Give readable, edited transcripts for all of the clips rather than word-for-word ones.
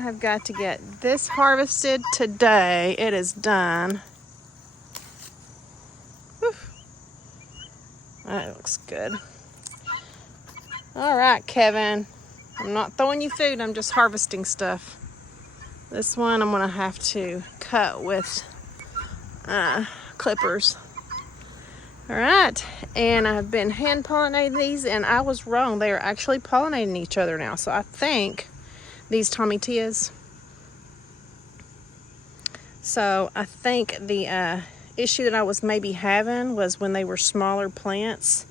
I have got to get this harvested today. It is done. Whew. That looks good. All right, Kevin. I'm not throwing you food, I'm just harvesting stuff. This one I'm gonna have to cut with clippers. All right, and I've been hand pollinating these, and I was wrong. They are actually pollinating each other now. So I think these tomatillas. So I think the issue that I was maybe having was when they were smaller plants,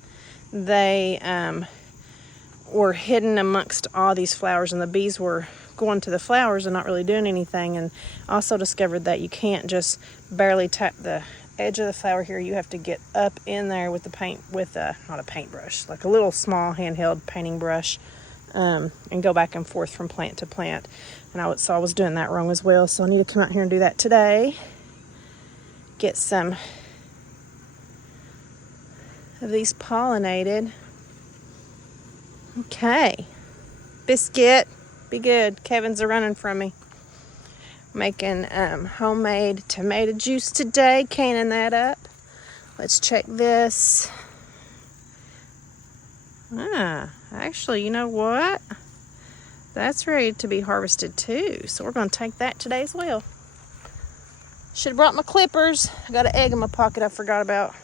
they were hidden amongst all these flowers, and the bees were going to the flowers and not really doing anything. And also discovered that you can't just barely tap the edge of the flower here. You have to get up in there with the paint, with not a paintbrush, like a little small handheld painting brush, and go back and forth from plant to plant. And I was doing that wrong as well. So I need to come out here and do that today. Get some of these pollinated. Okay, Biscuit, be good. Kevin's running from me. Making homemade tomato juice today, canning that up. Let's check this. Actually, you know what? That's ready to be harvested too. So we're going to take that today as well. Should have brought my clippers. I got an egg in my pocket I forgot about.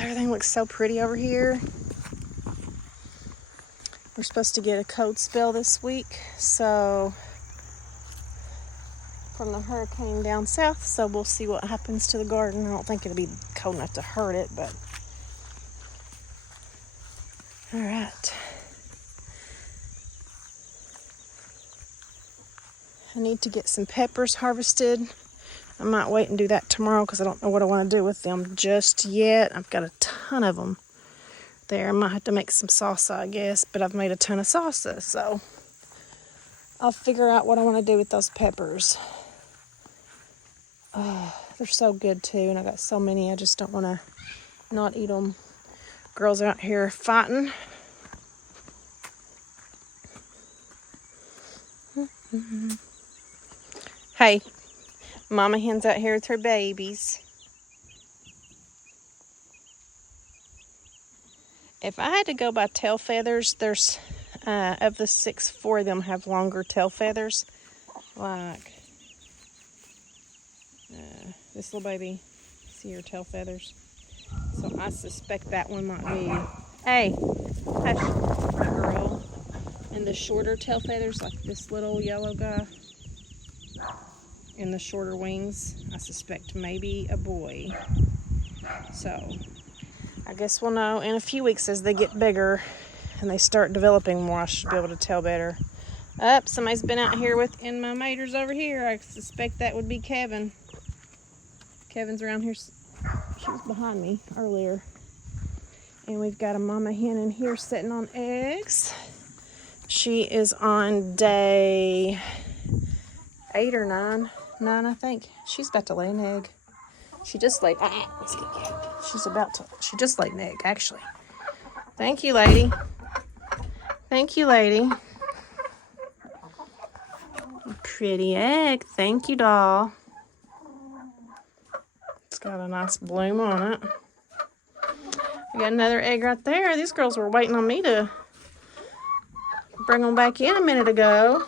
Everything looks so pretty over here. We're supposed to get a cold spell this week, so from the hurricane down south, so we'll see what happens to the garden. I don't think it'll be cold enough to hurt it, but all right. I need to get some peppers harvested. I might wait and do that tomorrow because I don't know what I want to do with them just yet. I've got a ton of them there. I might have to make some salsa, I guess, but I've made a ton of salsa, so I'll figure out what I want to do with those peppers. They're so good too, and I got so many, I just don't want to not eat them. Girls out here fighting. Hey, Mama hen's out here with her babies. If I had to go by tail feathers, there's, of the 6, 4 of them have longer tail feathers. Like this little baby. See her tail feathers? So I suspect that one might be. Hey, hush, girl. And the shorter tail feathers, like this little yellow guy, and the shorter wings, I suspect maybe a boy. So I guess we'll know in a few weeks as they get bigger and they start developing more. I should be able to tell better. Somebody's been out here in my maters over here. I suspect that would be Kevin. Kevin's around here. She was behind me earlier. And we've got a mama hen in here sitting on eggs. She is on day 8 or 9. 9, I think. She's about to lay an egg. She just laid an egg, actually. Thank you, lady. Thank you, lady. Pretty egg. Thank you, doll. It's got a nice bloom on it. I got another egg right there. These girls were waiting on me to bring them back in a minute ago.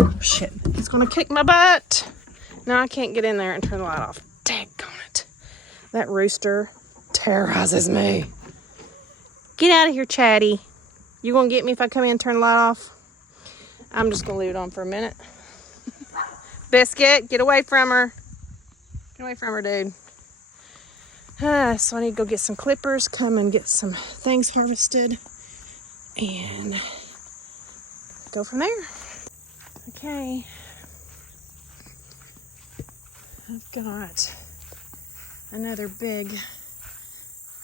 Oh, shit. He's going to kick my butt. Now I can't get in there and turn the light off. Daggone it. That rooster terrorizes me. Get out of here, Chatty. You gonna get me if I come in and turn the light off? I'm just gonna leave it on for a minute. Biscuit, get away from her. Get away from her, dude. So I need to go get some clippers, come and get some things harvested, and go from there. Okay. I've got another big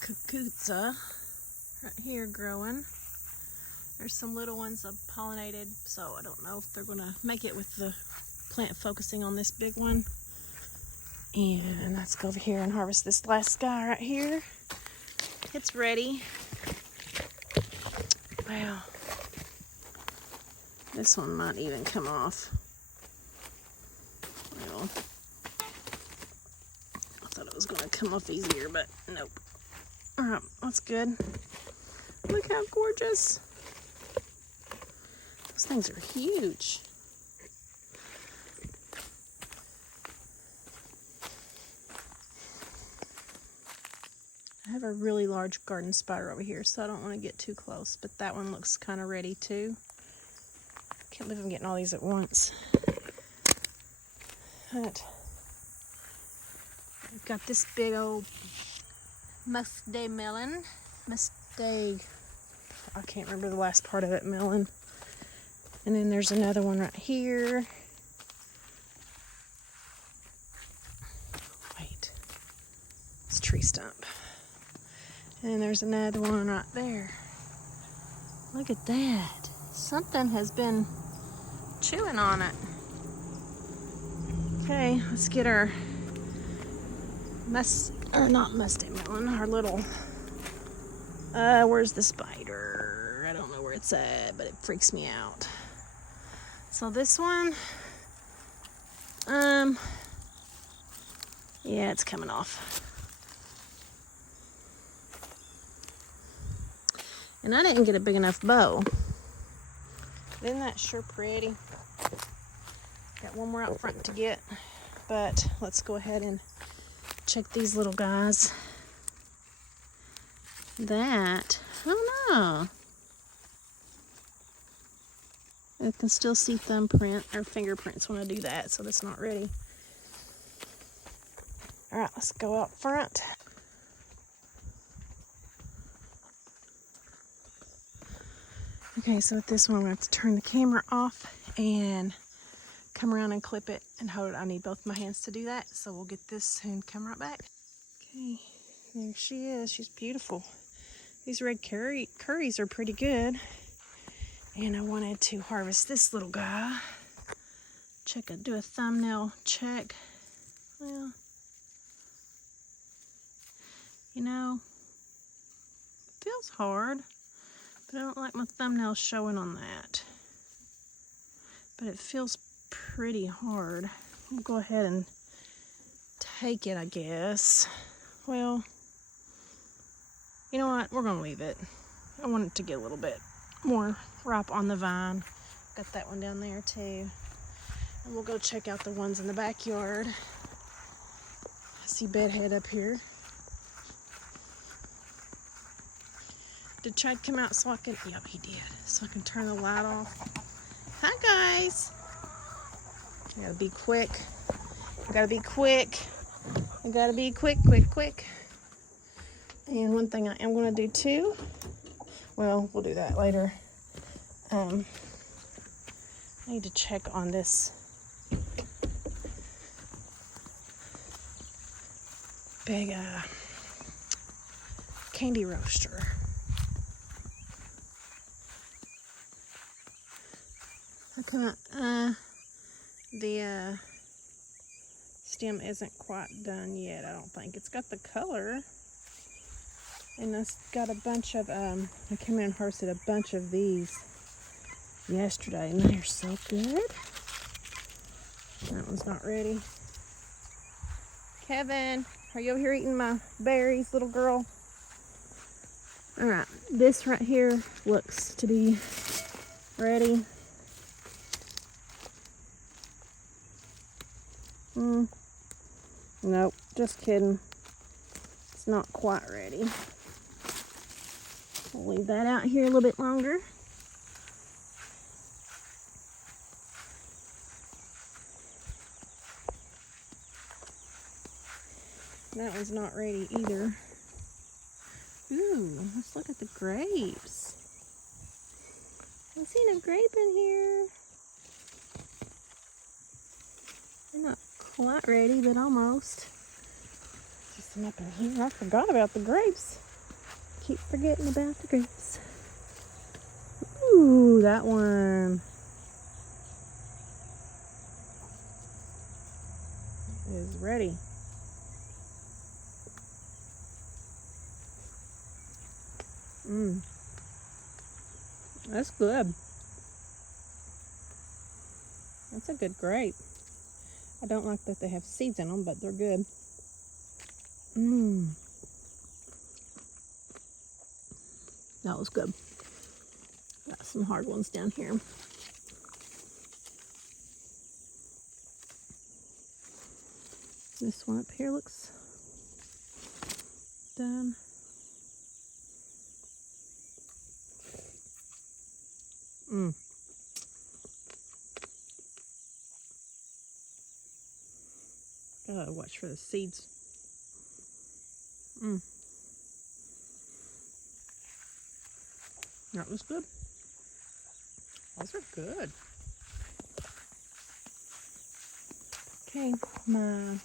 cucuzza right here growing. There's some little ones I've pollinated, so I don't know if they're gonna make it with the plant focusing on this big one. And let's go over here and harvest this last guy right here. It's ready. Well, this one might even come off. Well, I thought it was going to come off easier, but nope. All right, that's good. Look how gorgeous. Those things are huge. I have a really large garden spider over here, so I don't want to get too close, but that one looks kind of ready too. Can't believe I'm getting all these at once. But I've got this big old Musty melon. Musty, I can't remember the last part of it, melon. And then there's another one right here. Wait, it's a tree stump. And there's another one right there. Look at that. Something has been chewing on it. Okay, let's get our not musty melon, our little, where's the spider? I don't know where it's at, but it freaks me out. So this one, yeah, it's coming off. And I didn't get a big enough bow. Isn't that sure pretty? Got one more out front to get, but let's go ahead and check these little guys. That, I don't know. I can still see thumbprint or fingerprints when I do that, so that's not ready. All right, let's go out front. Okay, so with this one, I'm going to have to turn the camera off and come around and clip it and hold it. I need both my hands to do that, so we'll get this and come right back. Okay, there she is. She's beautiful. These red curries are pretty good. And I wanted to harvest this little guy. Do a thumbnail check. Well, you know, it feels hard, but I don't like my thumbnail showing on that. But it feels pretty hard. I'll go ahead and take it, I guess. Well, you know what? We're gonna leave it. I want it to get a little bit more ripe on the vine. Got that one down there too. And we'll go check out the ones in the backyard. I see Bedhead up here. Did Chad come out so I can, yep, he did. So I can turn the light off. Hi guys. I gotta be quick. I gotta be quick. I gotta be quick. And one thing I am gonna do too, well, we'll do that later. I need to check on this big candy roaster. The stem isn't quite done yet, I don't think. It's got the color. And it's got a bunch of, I came in and harvested a bunch of these yesterday, and they're so good. That one's not ready. Kevin, are you over here eating my berries, little girl? All right, this right here looks to be ready. Nope, just kidding. It's not quite ready. We'll leave that out here a little bit longer. That one's not ready either. Ooh, let's look at the grapes. I've seen a grape in here. They're not quite ready, but almost. Just some up in here. I forgot about the grapes. Keep forgetting about the grapes. Ooh, that one is ready. That's good. That's a good grape. I don't like that they have seeds in them, but they're good. That was good. Got some hard ones down here. This one up here looks done. Gotta watch for the seeds. That was good. Those are good. Okay, my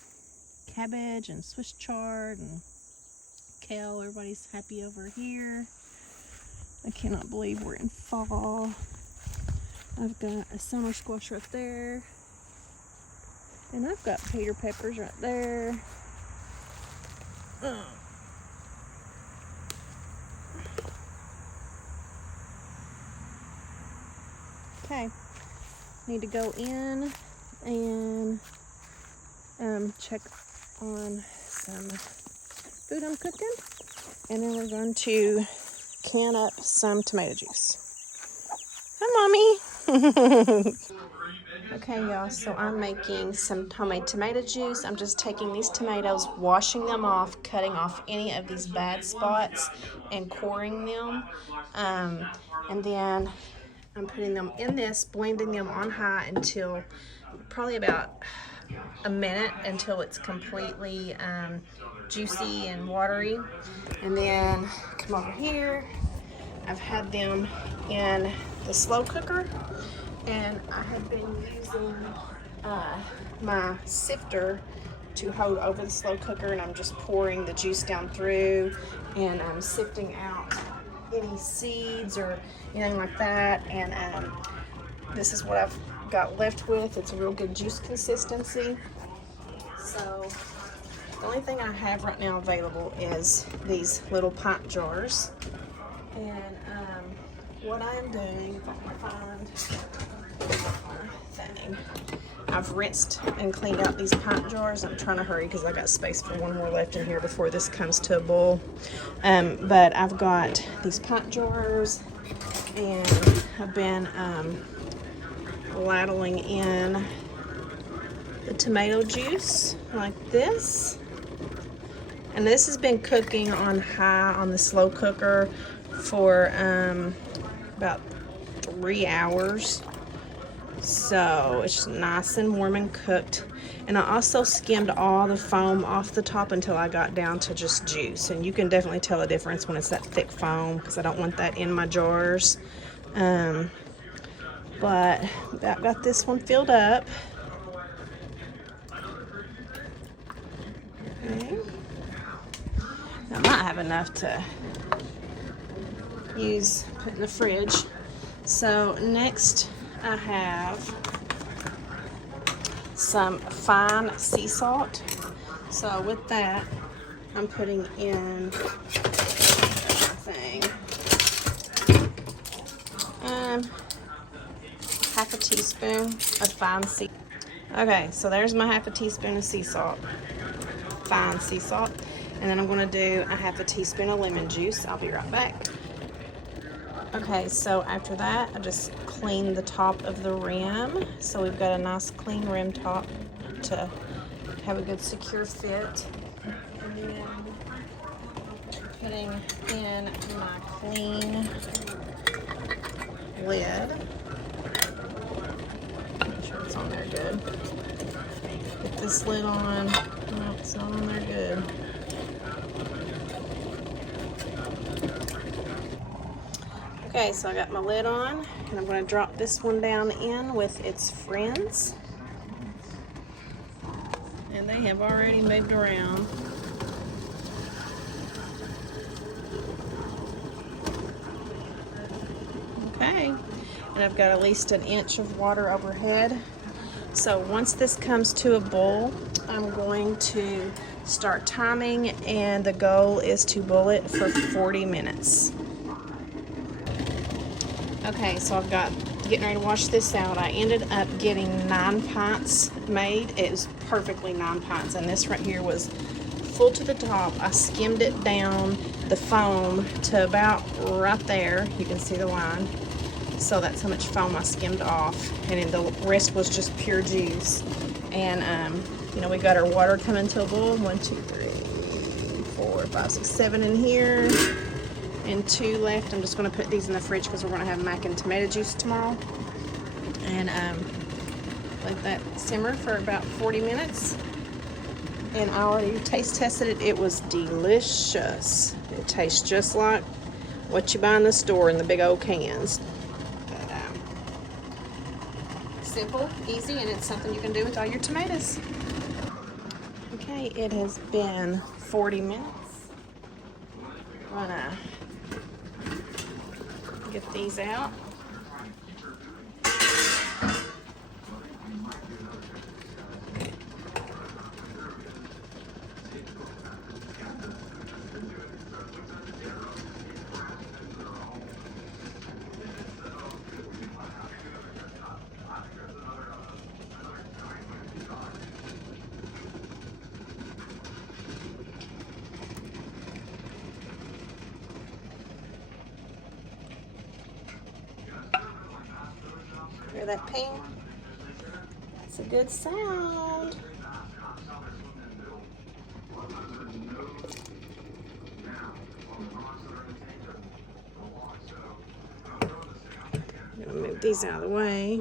cabbage and Swiss chard and kale, everybody's happy over here. I cannot believe we're in fall. I've got a summer squash right there. And I've got Peter peppers right there. Okay, need to go in and check on some food I'm cooking, and then we're going to can up some tomato juice. Hi, Mommy. Okay, y'all, so I'm making some homemade tomato juice. I'm just taking these tomatoes, washing them off, cutting off any of these bad spots, and coring them. And then I'm putting them in this, blending them on high until probably about a minute, until it's completely juicy and watery. And then come over here. I've had them in the slow cooker, and I have been using my sifter to hold over the slow cooker, and I'm just pouring the juice down through, and I'm sifting out any seeds or anything like that. And this is what I've got left with. It's a real good juice consistency. So the only thing I have right now available is these little pint jars. And what I'm doing, if I can find my thing, I've rinsed and cleaned out these pint jars. I'm trying to hurry because I got space for one more left in here before this comes to a boil. But I've got these pint jars, and I've been ladling in the tomato juice like this. And this has been cooking on high on the slow cooker for about 3 hours. So it's just nice and warm and cooked. And I also skimmed all the foam off the top until I got down to just juice. And you can definitely tell a difference when it's that thick foam, because I don't want that in my jars. But I've got this one filled up. Okay. I might have enough to put in the fridge. So next I have some fine sea salt. So with that, I'm putting in everything. Half a teaspoon of fine sea. Okay, so there's my half a teaspoon of sea salt, fine sea salt. And then I'm going to do a half a teaspoon of lemon juice. I'll be right back. Okay, so after that, I just clean the top of the rim. So we've got a nice clean rim top to have a good secure fit. And then putting in my clean lid. Make sure it's on there good. Get this lid on. No, it's not on there good. Okay, so I got my lid on, and I'm going to drop this one down in with its friends. And they have already moved around. Okay, and I've got at least an inch of water overhead. So once this comes to a boil, I'm going to start timing, and the goal is to boil it for 40 minutes. Okay, so I've got getting ready to wash this out. I ended up getting 9 pints made. It was perfectly 9 pints, and this right here was full to the top. I skimmed it down the foam to about right there. You can see the line. So that's how much foam I skimmed off, and then the rest was just pure juice. And you know, we got our water coming to a boil. 1, 2, 3, 4, 5, 6, 7 in here, and 2 left. I'm just going to put these in the fridge because we're going to have mac and tomato juice tomorrow. And let that simmer for about 40 minutes. And I already taste tested it. It was delicious. It tastes just like what you buy in the store in the big old cans. But, simple, easy, and it's something you can do with all your tomatoes. Okay, it has been 40 minutes. I'm gonna get these out. Hear that ping? That's a good sound. I'm gonna move these out of the way.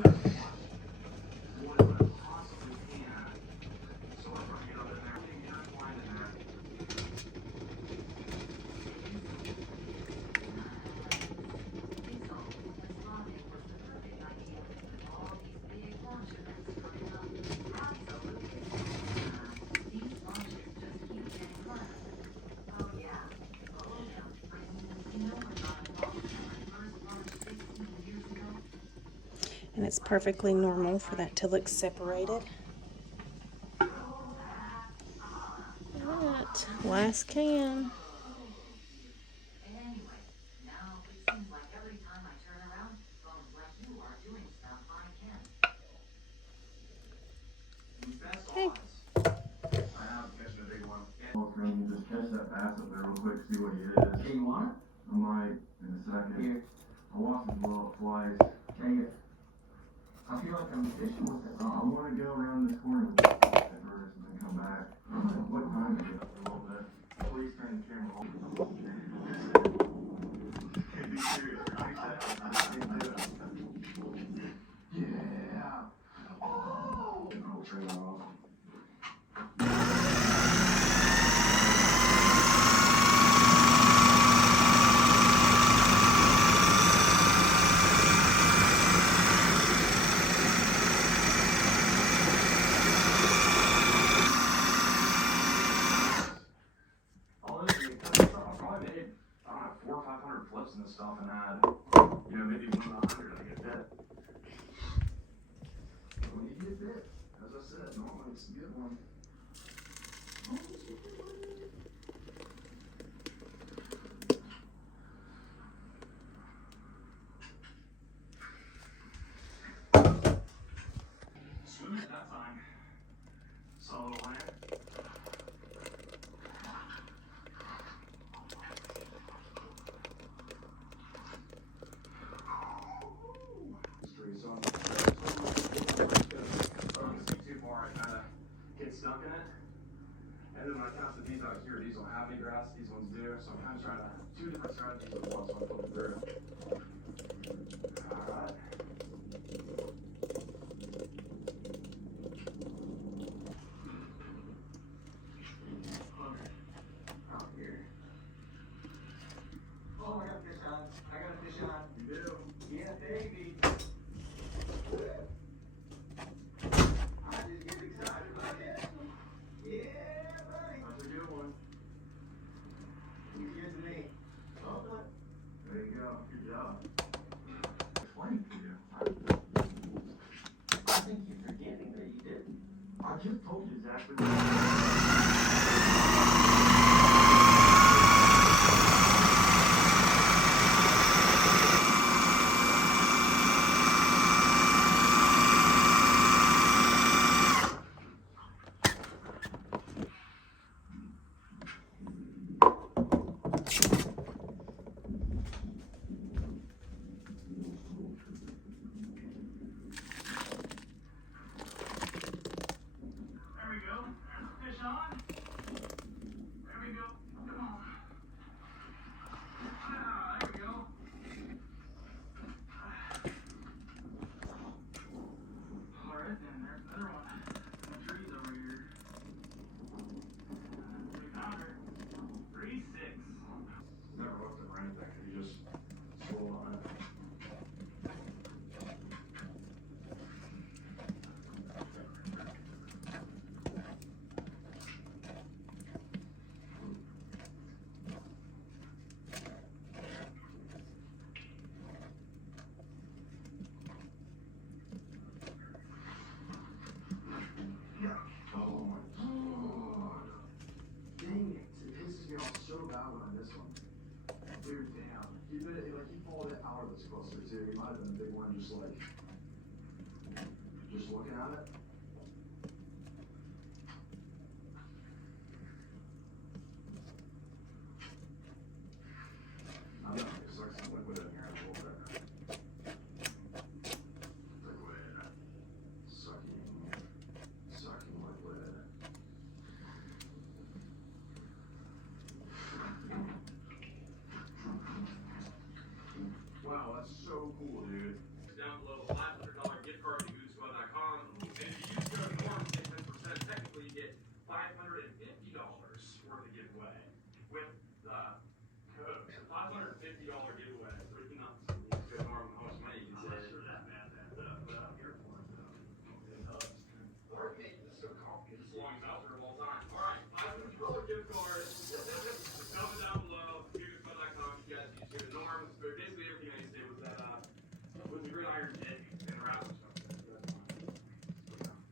And it's perfectly normal for that to look separated. Alright, last can. Okay. Just catch that bass up there real quick, see what he is. Hey, you want it? I might in a second. Here. I watched him blow up twice. Take it. I feel like I'm fishing with it. I want to go around this corner with this first and then come back. What time is it? A little bit. Please turn the camera on. Can't be serious. Yeah. Oh! I'll turn that off. Flips and stuff and had, you know, maybe 1 in 100 I get bit. When you get bit, as I said, normally it's a good one. Smooth that time. Saw a little land. Stuck in it, and then when I casted these out here, these will have me grass, these ones do, so I'm kind of trying to 2 different strategies at once when I put them through. Alright. Out here. Oh, I got a fish on. I got a fish on. You do? Yeah, baby. I just get excited about it. Yeah, buddy. That's a good one. You hear me? Okay. There you go. Good job. Explain to you. Sean. There we go. Come on. Ah, there we go. All right, then. There's another one in the trees over here. We found her. 3-6. Never hooked him or anything. He just swirled on it. Yeah. Oh my god. Dang it. It pisses me off so bad when I miss one. Dude, damn. He followed it out of this closer too. He might have been a big one just looking at it. I don't know, it's like some liquid in here a little bit. Liquid. Sucking liquid. Wow, that's so cool, dude. Down below a $500 gift card to GooseWell.com. And if you use code NORM, save 10%. Technically, you get $550 worth of giveaway with the code. So $550 giveaway. It's pretty nuts. Use code NORM, how much money you can save. I'm not sure that man here for it, though. This is so complicated. It's the longest outro of all time. Alright, $550 gift card. Comment down below. GooseWell.com. You guys use code NORM. It's basically everything I say with that, with the gridiron dick and the wrap stuff.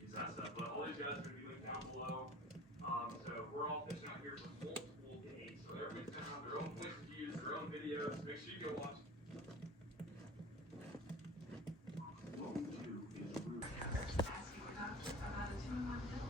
Use that stuff. But all these guys are going to be linked down below. So we're all fishing out here for multiple days. So everybody's going to have their own points of views, their own videos. Make sure you go watch. What we do is root. Yeah, I want to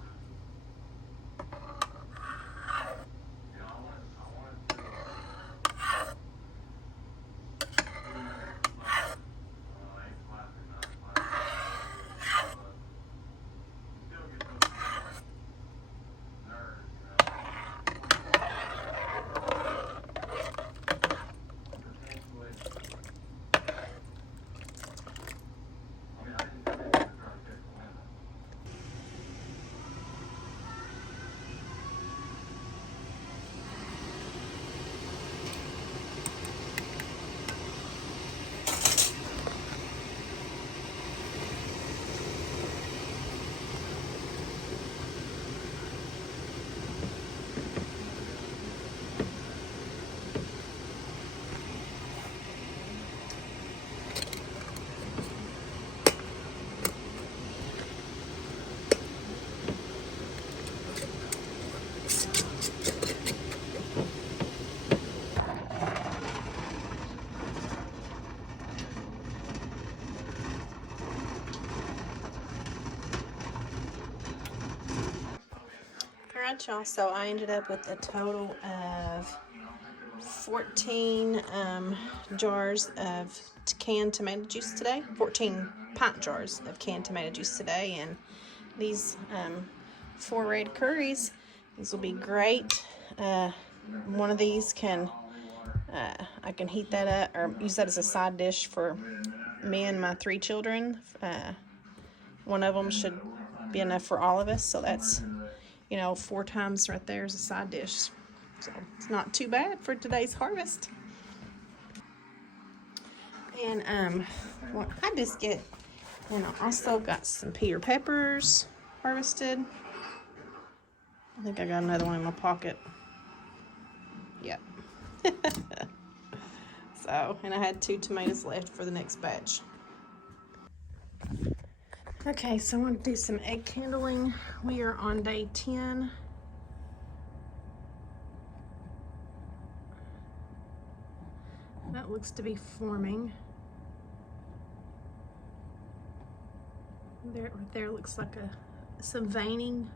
Alright, y'all, so I ended up with a total of 14 jars of canned tomato juice today. 14 pint jars of canned tomato juice today. And these 4 red curries, these will be great. One of these can, I can heat that up or use that as a side dish for me and my 3 children. One of them should be enough for all of us, so that's, you know, 4 times right there as a side dish. So it's not too bad for today's harvest. And well, I just get, and I also got some Peter peppers harvested. I think I got another one in my pocket. Yep. So, and I had 2 tomatoes left for the next batch. Okay, so I want to do some egg candling. We are on day 10. That looks to be forming. There, right there looks like some veining.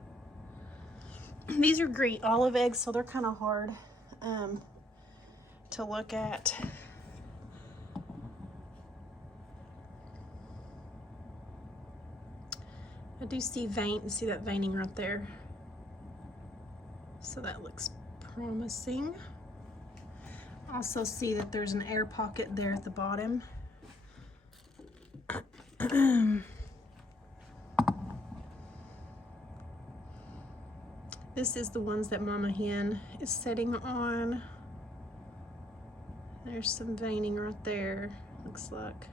These are Greek olive eggs, so they're kind of hard to look at. I do see that veining right there. So that looks promising. Also see that there's an air pocket there at the bottom. This is the ones that Mama Hen is setting on. There's some veining right there, looks like.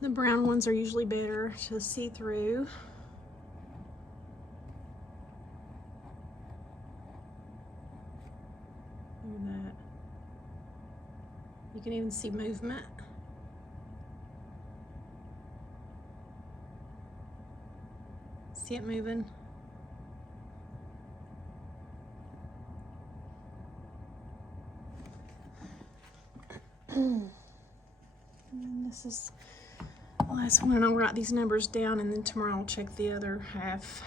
The brown ones are usually better to see through. Look at that. You can even see movement. See it moving? And then this is the last one, and I'll write these numbers down, and then tomorrow I'll check the other half.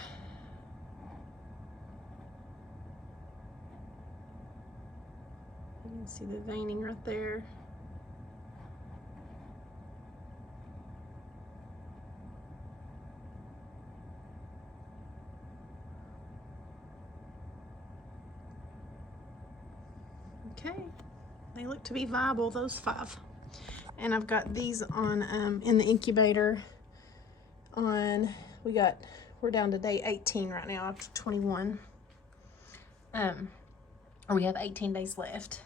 You can see the veining right there. Okay, they look to be viable, those 5. And I've got these on in the incubator on, we're down to day 18 right now, up to 21. Or we have 18 days left.